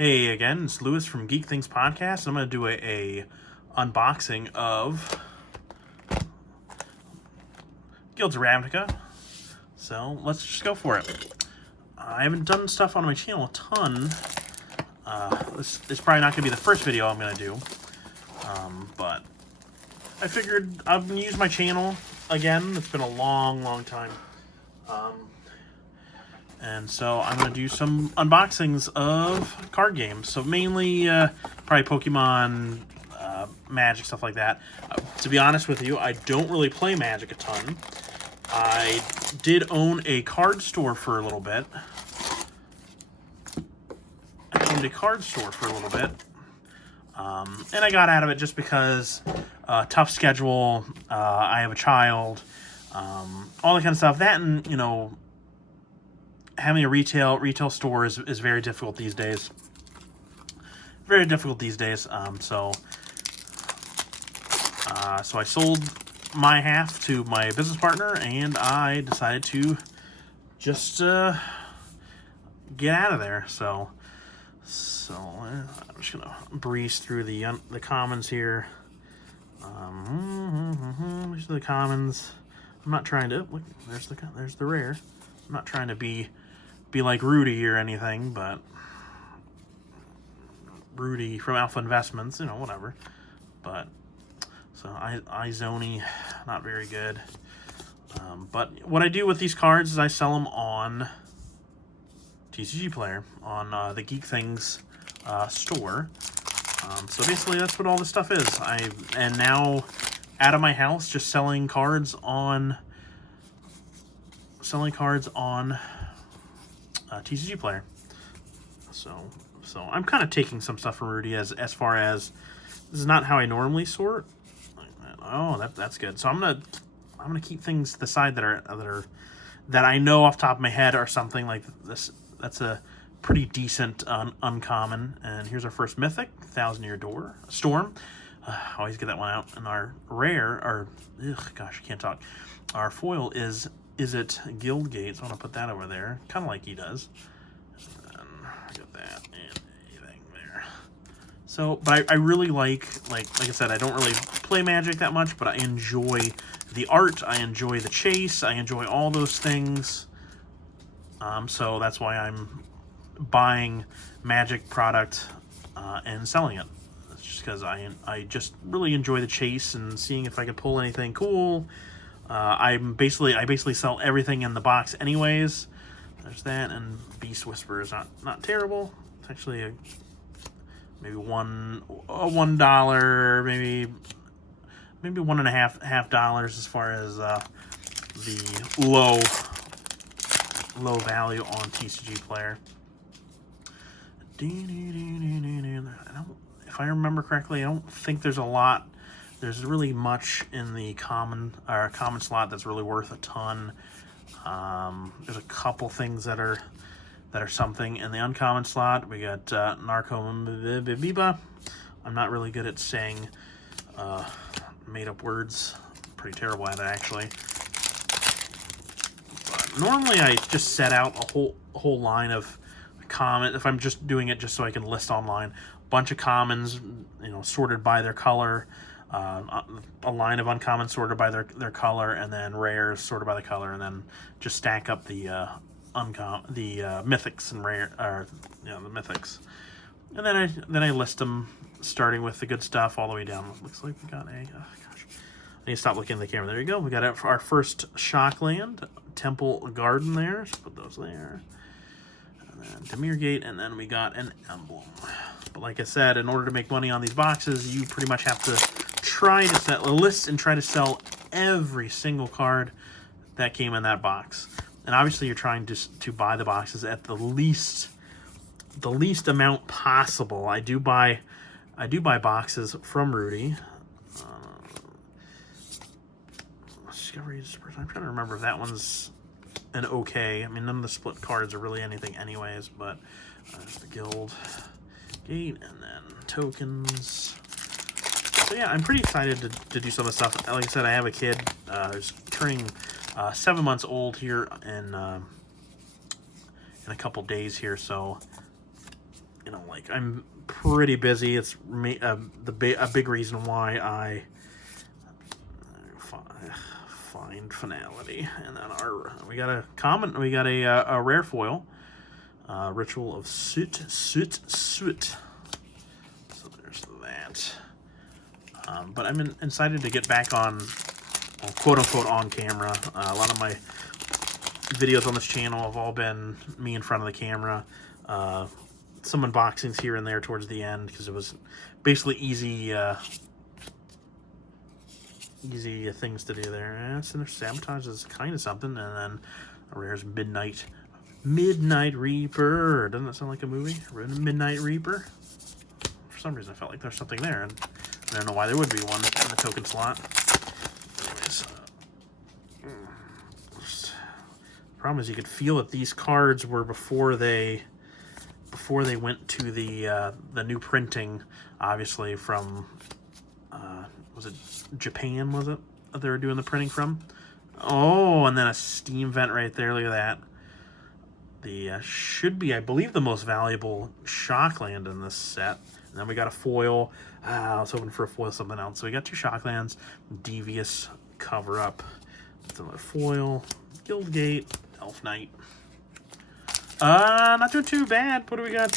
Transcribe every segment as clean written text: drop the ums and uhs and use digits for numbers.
Hey again, it's Lewis from Geek Things Podcast. I'm going to do a unboxing of Guilds of Ravnica. So let's just go for it. I haven't done stuff on my channel a ton. This is probably not going to be the first video I'm going to do. But I figured I'm going to use my channel again. It's been a long time. And so I'm going to do some unboxings of card games. So mainly probably Pokemon, Magic, stuff like that. To be honest with you, I don't really play Magic a ton. I did own a card store for a little bit. And I got out of it just because tough schedule, I have a child, all that kind of stuff. That and, you know, having a retail store is very difficult these days. So I sold my half to my business partner, and I decided to just get out of there. So I'm just gonna breeze through the commons here. These are the commons. I'm not trying to look. There's the rare. I'm not trying to be like Rudy or anything, but Rudy from Alpha Investments, you know, whatever. But so Izoni, not very good. But what I do with these cards is I sell them on TCG Player on the Geek Things store. So basically, that's what all this stuff is. And now out of my house, just selling cards on TCG Player. So I'm kind of taking some stuff from Rudy as far as this is not how I normally sort. Oh, that's good. So I'm gonna keep things to the side that I know off the top of my head are something like this. That's a pretty decent uncommon. And here's our first mythic, 1,000-Year Storm. Always get that one out. And our rare, I can't talk. Our foil is it Guildgate? So I'm gonna put that over there, kind of like he does. And get that and anything there. So, but I really like I said, I don't really play Magic that much, but I enjoy the art. I enjoy the chase. I enjoy all those things. So that's why I'm buying Magic product and selling it. It's just because I just really enjoy the chase and seeing if I can pull anything cool. I basically sell everything in the box anyways. There's that, and Beast Whisperer is not terrible. It's actually maybe $1, maybe $1.50 as far as the low value on TCG Player. If I remember correctly, I don't think there's really much in the common slot that's really worth a ton. There's a couple things that are something in the uncommon slot. We got Narcomobiba. I'm not really good at saying made up words. Pretty terrible at it, actually. But normally I just set out a whole line of common. If I'm just doing it just so I can list online, bunch of commons, you know, sorted by their color. A line of uncommon sorted by their color, and then rares sorted by the color, and then just stack up the mythics and the mythics, and then I list them starting with the good stuff all the way down. Looks like we got I need to stop looking at the camera. There you go. We got our first Shockland, Temple Garden there. Just put those there. And then Demir Gate, and then we got an emblem. But like I said, in order to make money on these boxes, you pretty much have to try to set a list and try to sell every single card that came in that box. And obviously, you're trying to buy the boxes at the least amount possible. I do buy boxes from Rudy. Discovery Dispersion. I'm trying to remember if that one's an okay. I mean, none of the split cards are really anything anyways, but there's the Guild Gate, and then tokens. So yeah, I'm pretty excited to do some of the stuff. Like I said, I have a kid who's turning 7 months old here in a couple days here, so you know, like I'm pretty busy. It's a big reason why I find finality. And then we got a rare foil, Ritual of Soot. So there's that. But I'm excited to get back on, quote unquote, on camera. A lot of my videos on this channel have all been me in front of the camera. Some unboxings here and there towards the end because it was basically easy things to do there. And Sabotage is kind of something. And then a rare's Midnight Reaper. Doesn't that sound like a movie? Midnight Reaper? For some reason I felt like there's something there, and I don't know why there would be one in the token slot. Anyways, the problem is you could feel that these cards were before they went to the new printing, obviously from was it Japan? Was it that they were doing the printing from? Oh, and then a steam vent right there. Look at that. The should be, I believe, the most valuable Shockland in this set. And then we got a foil. I was hoping for a foil something else. So we got 2 Shocklands. Devious Cover Up. That's another foil. Guildgate. Elf Knight. Not doing too bad. What do we got?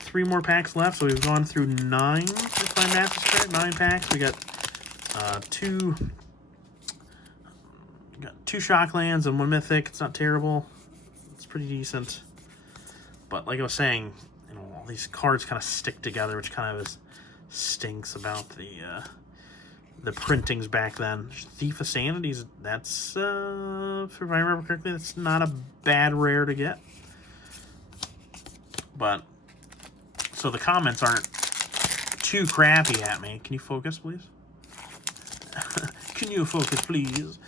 3 more packs left. So we've gone through 9. If my math is correct, 9 packs. We got 2 Shocklands and 1 Mythic. It's not terrible. It's pretty decent. But like I was saying, you know, all these cards kind of stick together, which kind of stinks about the printings back then. Thief of Sanities, that's, if I remember correctly, that's not a bad rare to get. But, so the comments aren't too crappy at me. Can you focus, please? Can you focus, please?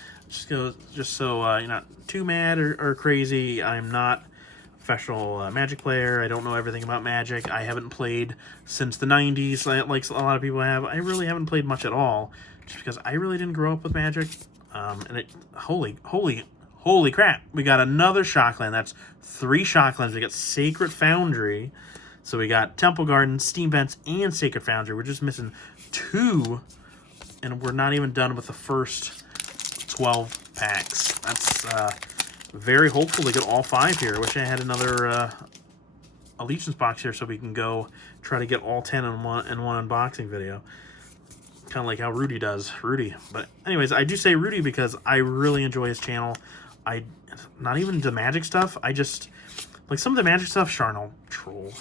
Just so you're not too mad or crazy. I'm not a professional Magic player. I don't know everything about Magic. I haven't played since the 90s, like a lot of people have. I really haven't played much at all, just because I really didn't grow up with Magic. And it, holy crap, we got another Shockland. That's 3 Shocklands. We got Sacred Foundry. So we got Temple Garden, Steam Vents, and Sacred Foundry. We're just missing 2, and we're not even done with the first 12 packs. That's very hopeful to get all 5 here. I wish I had another Allegiance box here so we can go try to get all 10 in one unboxing video. Kind of like how Rudy does. Rudy. But anyways, I do say Rudy because I really enjoy his channel. Not even the Magic stuff. I just like some of the Magic stuff. Charnel Troll.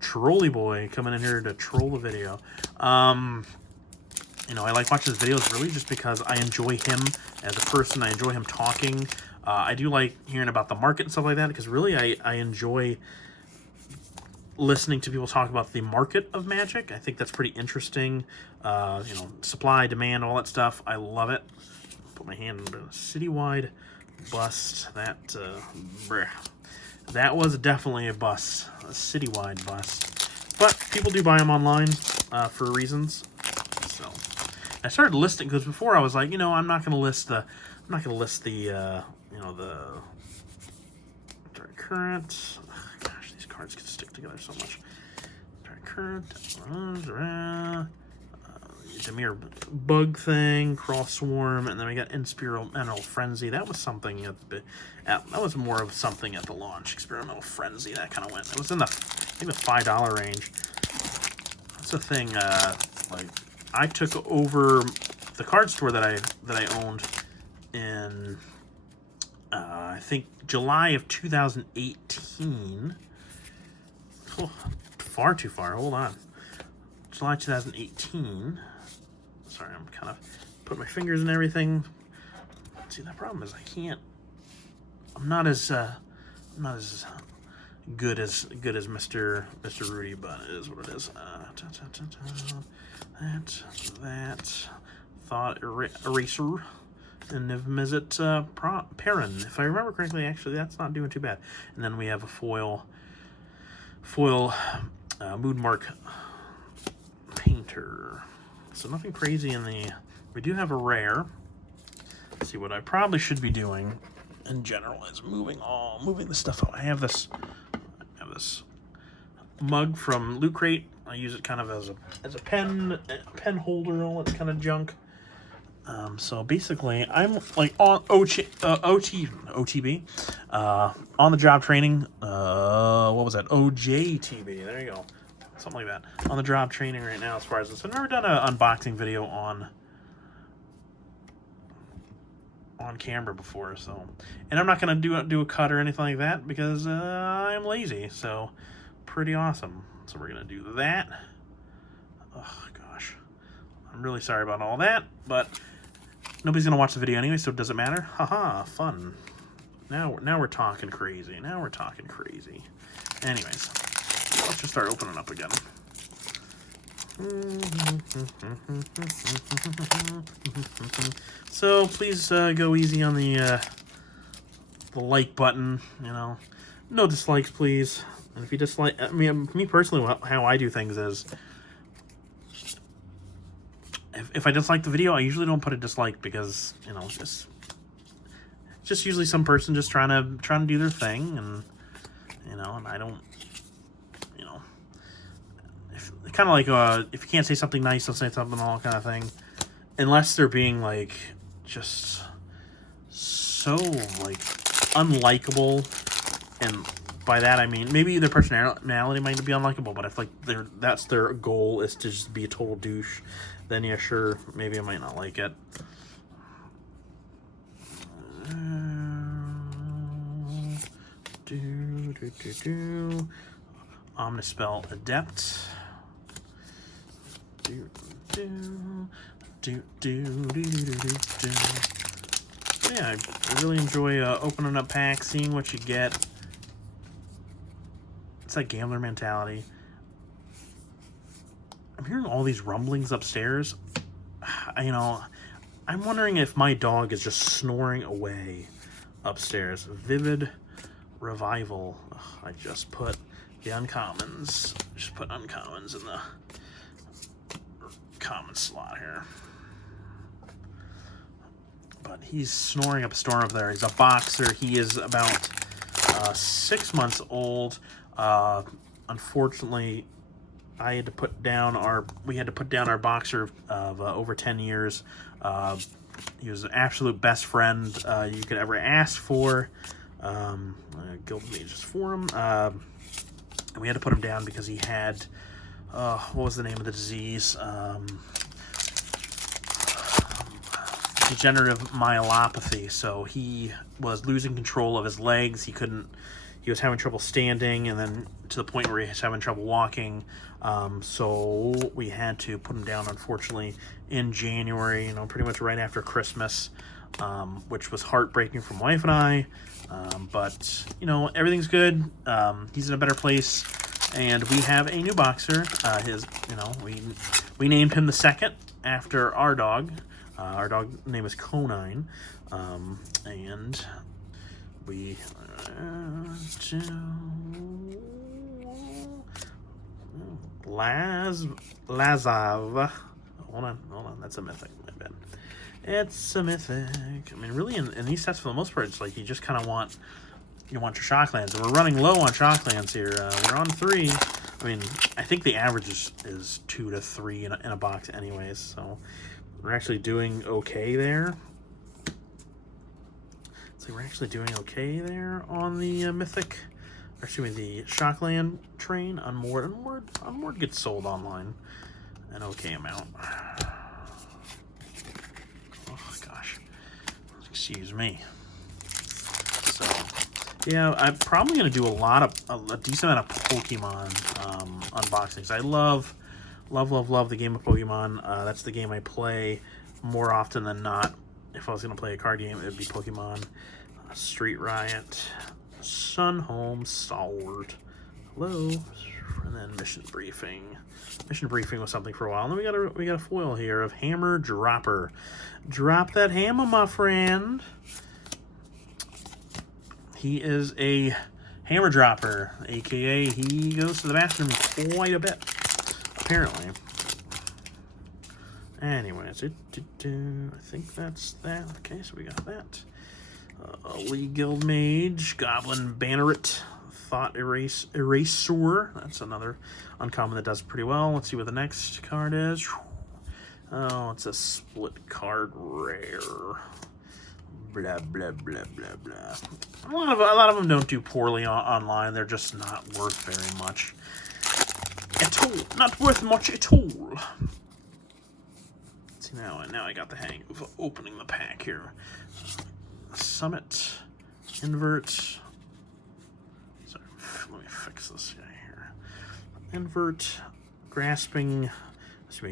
Trolly boy coming in here to troll the video. You know, I like watching his videos really just because I enjoy him as a person. I enjoy him talking. I do like hearing about the market and stuff like that because really I enjoy listening to people talk about the market of Magic. I think that's pretty interesting. You know, supply, demand, all that stuff. I love it. Put my hand in a citywide bust. That was definitely a bust. A citywide bust. But people do buy them online for reasons. So I started listing because before I was like, you know, I'm not going to list the you know, the current. Gosh, these cards can stick together so much. Current, Demir Bug thing, Cross Swarm, and then we got Experimental Frenzy. That was something that was more of something at the launch. Experimental Frenzy, that kind of went. It was in the maybe the $5 range. That's the thing. Like I took over the card store that I owned in I think July of 2018. Oh, far too far. Hold on. July 2018. Sorry, I'm kind of putting my fingers in everything. See, the problem is I'm not as good as Mr. Rudy, but it is what it is. That Thought Eraser and Niv-Mizzet Perrin. If I remember correctly, actually that's not doing too bad. And then we have a foil Moonmark Painter. So nothing crazy in the. We do have a rare. Let's see, what I probably should be doing in general is moving the stuff out. I have this this mug from Loot Crate. I use it kind of as a pen holder, all that kind of junk. So basically, I'm like on OTB, on the job training. What was that? OJTB. There you go, something like that. On the job training right now, as far as this, I've never done an unboxing video on camera before, so, and I'm not gonna do a cut or anything like that because I'm lazy. So, pretty awesome. So we're gonna do that. Oh gosh, I'm really sorry about all that, but nobody's gonna watch the video anyway, so it doesn't matter. Haha, fun. Now we're talking crazy. Now we're talking crazy. Anyways, let's just start opening up again. So please go easy on the like button. You know, no dislikes, please. And if you dislike, I mean, me personally, how I do things is, if I dislike the video, I usually don't put a dislike because, you know, just usually some person just trying to do their thing, and you know, and I don't, you know, kind of like if you can't say something nice, don't say something, all kind of thing, unless they're being like just so like unlikable. And by that I mean maybe their personality might be unlikable, but if like that's their goal is to just be a total douche, then yeah, sure, maybe I might not like it. I'm gonna spell adept. Yeah, I really enjoy opening up packs, seeing what you get. It's like gambler mentality. I'm hearing all these rumblings upstairs. You know, I'm wondering if my dog is just snoring away upstairs. Vivid Revival. Ugh, I just put the uncommons. Just put uncommons in the common slot here. But he's snoring up a storm up there. He's a boxer. He is about 6 months old. Unfortunately, we had to put down our boxer of over 10 years. He was an absolute best friend you could ever ask for. Guild Mages for him. And we had to put him down because he had, what was the name of the disease? Degenerative myelopathy. So he was losing control of his legs. He was having trouble standing, and then to the point where he was having trouble walking. So we had to put him down, unfortunately, in January, you know, pretty much right after Christmas, which was heartbreaking for my wife and I. But, you know, everything's good. He's in a better place, and we have a new boxer. We named him the second after our dog. Our dog name is Conine, and we Lazav. Hold on, that's a mythic. My bad. It's a mythic. I mean, really, in these sets, for the most part, it's like you just kind of want your Shocklands, and we're running low on Shocklands here. We're on 3. I mean, I think the average is 2 to 3 in a box, anyways. So we're actually doing okay there. So we're actually doing okay there on the mythic. Actually, the Shockland train. Unmoored gets sold online an okay amount. Oh gosh, excuse me. So yeah, I'm probably gonna do a decent amount of Pokemon unboxings. I love the game of Pokemon. That's the game I play more often than not. If I was gonna play a card game, it would be Pokemon. Street Riot, Sun Home, Stalwart, hello, and then Mission Briefing. Mission Briefing was something for a while. And then we got a foil here of Hammer Dropper. Drop that hammer, my friend. He is a hammer dropper, aka he goes to the bathroom quite a bit, apparently. Anyways, I think that's that. Okay, so we got that. Lee Guild Mage, Goblin Banneret, Thought Eraser. That's another uncommon that does pretty well. Let's see what the next card is. Oh, it's a split card rare. Blah, blah, blah, blah, blah. A lot of them don't do poorly online. They're just not worth very much at all. Not worth much at all. Let's see, now I got the hang of opening the pack here. Summit, invert. Sorry, let me fix this guy here. Invert, grasping,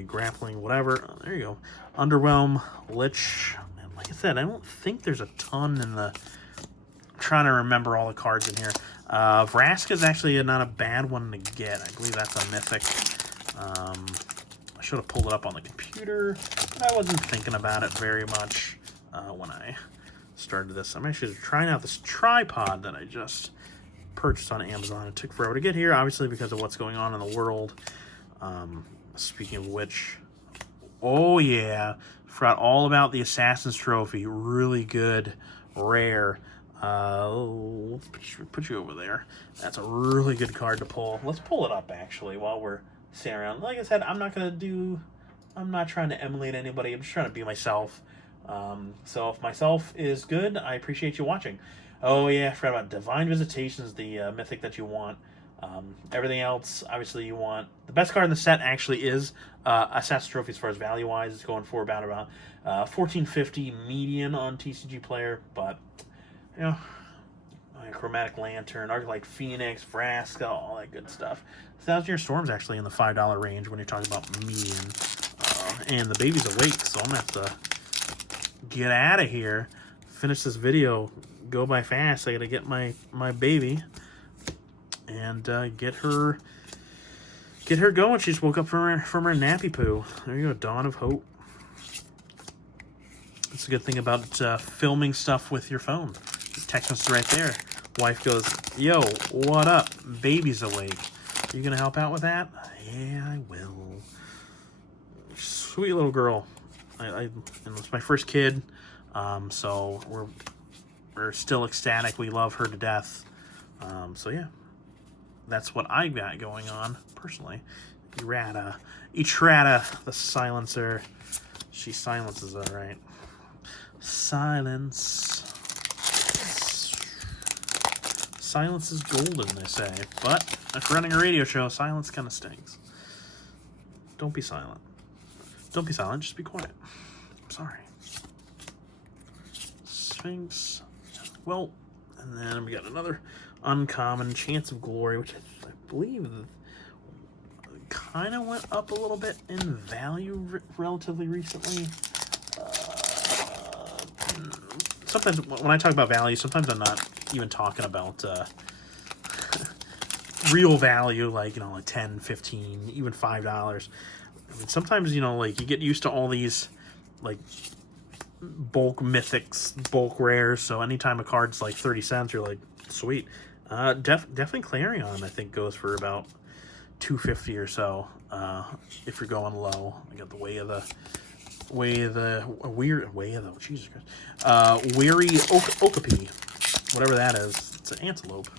grappling, whatever. Oh, there you go. Underwhelm, Lich. Like I said, I don't think there's a ton in the... I'm trying to remember all the cards in here. Vraska is actually not a bad one to get. I believe that's a mythic. I should have pulled it up on the computer, but I wasn't thinking about it very much when I started this. I'm actually trying out this tripod that I just purchased on Amazon. It took forever to get here, obviously because of what's going on in the world. Speaking of which, oh yeah, forgot all about the Assassin's Trophy. Really good, rare. Put you over there. That's a really good card to pull. Let's pull it up actually while we're sitting around. Like I said, I'm not trying to emulate anybody. I'm just trying to be myself. So if myself is good, I appreciate you watching. Oh yeah, I forgot about Divine Visitation is the mythic that you want. Everything else, obviously, you want. The best card in the set actually is Assassin's Trophy as far as value-wise. It's going for about $14.50 median on TCG Player, but, you know, like Chromatic Lantern, Arclight Phoenix, Vraska, all that good stuff. Thousand Year Storm's actually in the $5 range when you're talking about median. And the baby's awake, so I'm going to have to get out of here, finish this video, go by fast. I got to get my baby and get her going. She just woke up from her nappy poo. There you go, Dawn of Hope. That's a good thing about filming stuff with your phone. Text message right there. Wife goes, yo, what up? Baby's awake. Are you gonna help out with that? Yeah, I will. Sweet little girl. It's my first kid, so we're still ecstatic. We love her to death. So yeah. That's what I got going on, personally. Etrata, the silencer. She silences, all right. Silence. Silence is golden, they say. But if you're running a radio show, silence kind of stings. Don't be silent. Don't be silent, just be quiet. I'm sorry. Sphinx. Well, and then we got another uncommon, Chance of Glory, which I believe kind of went up a little bit in value relatively recently. Sometimes when I talk about value, sometimes I'm not even talking about real value, like, like 10, 15, even $5. I mean, sometimes, like, you get used to all these, like, bulk mythics, bulk rares, so anytime a card's like 30 cents, you're like, sweet. Definitely Clarion, I think, goes for about $2.50 or so. If you're going low, I got the Way of the Jesus Christ, Weary Okapi, whatever that is. It's an antelope.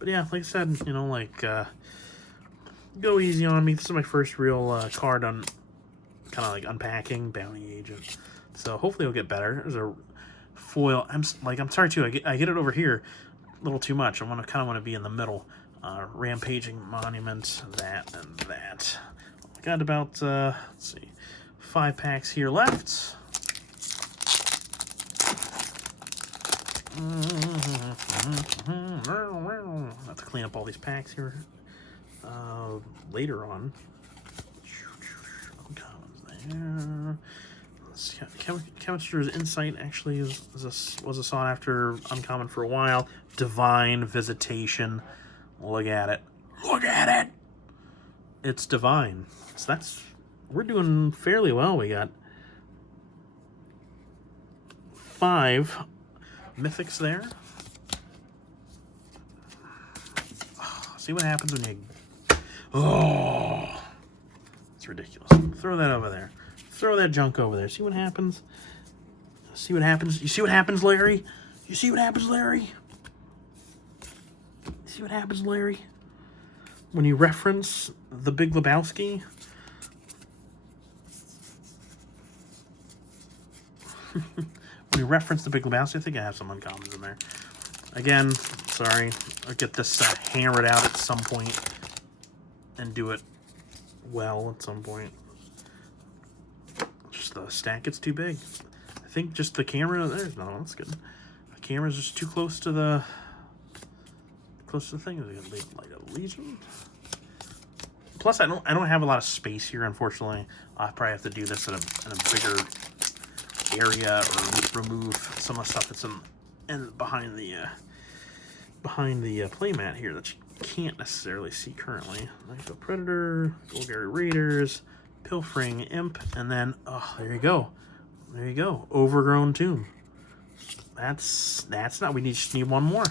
But yeah, like I said, go easy on me. This is my first real card on kind of like unpacking Bounty Agent, so hopefully it'll get better. There's a foil. I'm sorry too. I get it over here a little too much. I kind of want to be in the middle. Rampaging Monument, that and that. I got about let's see, 5 packs here left. I have to clean up all these packs here later on. There. Chemistry's Insight actually was a sought after uncommon for a while. Divine Visitation. Look at it. Look at it! It's divine. So we're doing fairly well. We got 5 mythics there. See what happens when you... it's ridiculous. Throw that over there. Throw that junk over there. See what happens? See what happens? You see what happens, Larry? You see what happens, Larry? You see what happens, Larry? When you reference The Big Lebowski? When you reference The Big Lebowski, I think I have some uncommons in there. Again, sorry. I'll get this hammered out at some point and do it well at some point. Just the stack gets too big. I think just the camera. There's no. That's good. The camera's just too close to the thing. Light of Legion. Plus, I don't have a lot of space here. Unfortunately, I probably have to do this in a bigger area or remove some of the stuff that's in behind the playmat here that you can't necessarily see currently. Like the Predator, Golgari Raiders, Pilfering Imp, and then there you go. There you go. Overgrown Tomb. That's not. We just need one more.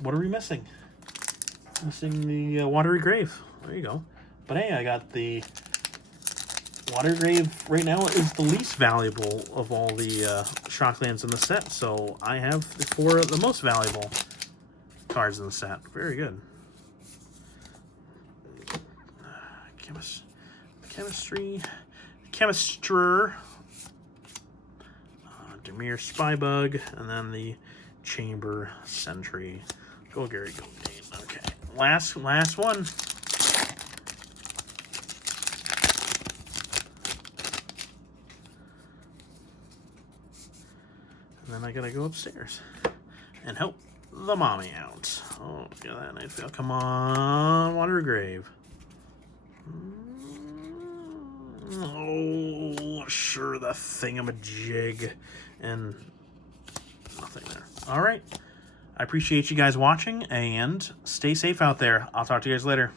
What are we missing? Missing the Watery Grave. There you go. But hey, I got the Watery Grave right now is the least valuable of all the Shocklands in the set, so I have the 4 of the most valuable cards in the set. Very good. Chemistry. Demir Spybug, and then the Chamber Sentry. Golgari Goldane. Okay. Last one. And then I gotta go upstairs and help the mommy out. Oh, get that night fail. Come on, Watery Grave. Oh, sure, the thingamajig. And nothing there. All right. I appreciate you guys watching, and stay safe out there. I'll talk to you guys later.